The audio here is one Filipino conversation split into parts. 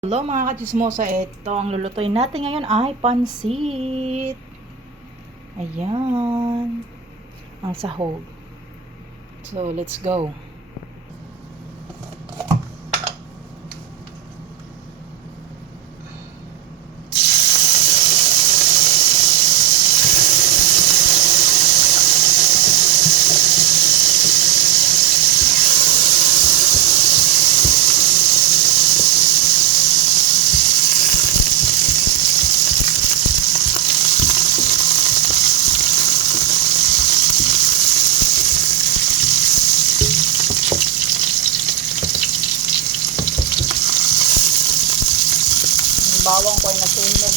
Hello mga kachismosa, ito ang lulutuin natin ngayon ay pansit. Ayan, ang sahog. So let's go. Ang bawang ko ay nasunog.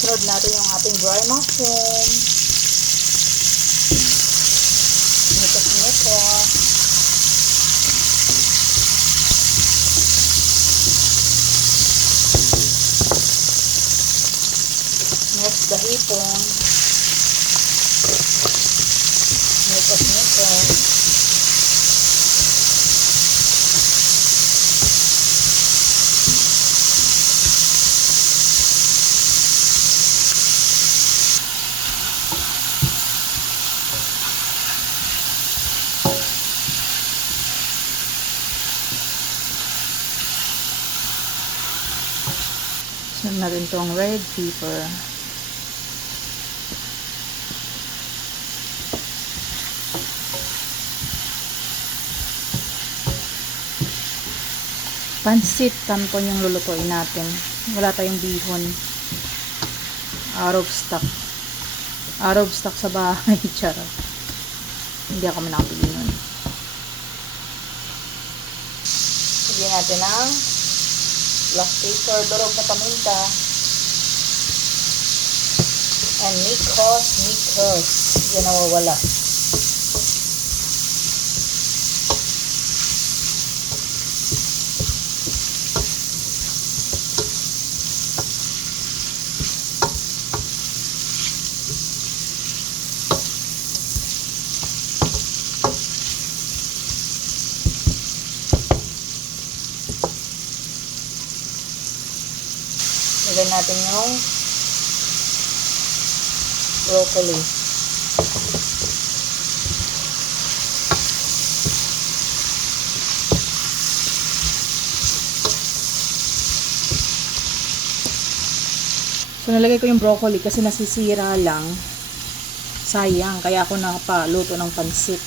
Sunod natin yung ating dry mushroom. Nito. Next, dahipon. Nito. Sunod natin itong red pepper. Pansit canton yung lulutuin natin. Wala tayong bihon. Out of stock. Out of stock sa bahay. Charot. Hindi ako nakabili nun. Lagyan natin ang black pepper, durog na paminta. And mikos. Hindi nawawala. Lagyan natin yung broccoli. So nalagay ko yung broccoli kasi nasisira lang. Sayang, kaya ako nakapaluto ng pansit.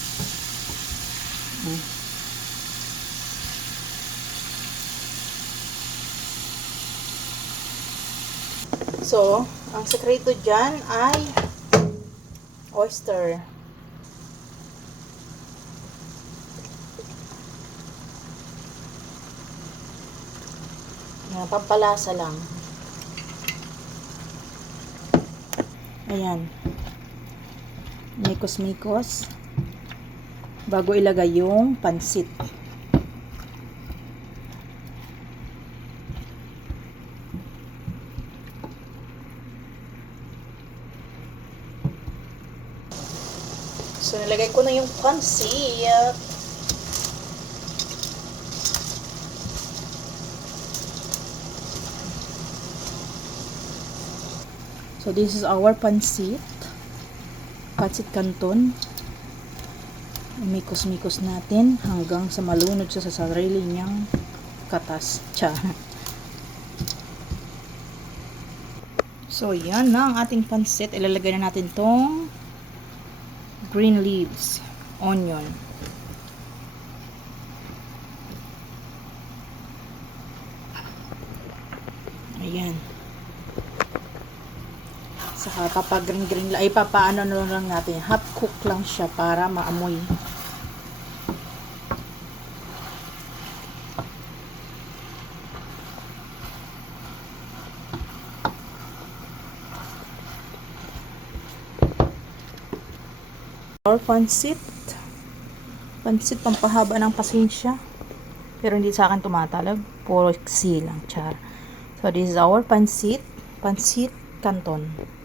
So, ang sekreto dyan ay oyster. Pampalasa lang. Ayan. Mikos. Bago ilagay yung pansit. So, nilagay ko na yung pansit. So, this is our pansit. Pansit canton. Mikos natin hanggang sa malunod siya sa sarili niyang katas. So, yan na ang ating pansit. Ilalagay na natin tong green leaves, onion. Ayan. Saka kapag green ay papaano na lang natin, half cook lang siya para maamoy. Or pansit pampahaba ng pasensya, pero hindi sa akin tumatalag, puro silang char. So this is our pancit canton.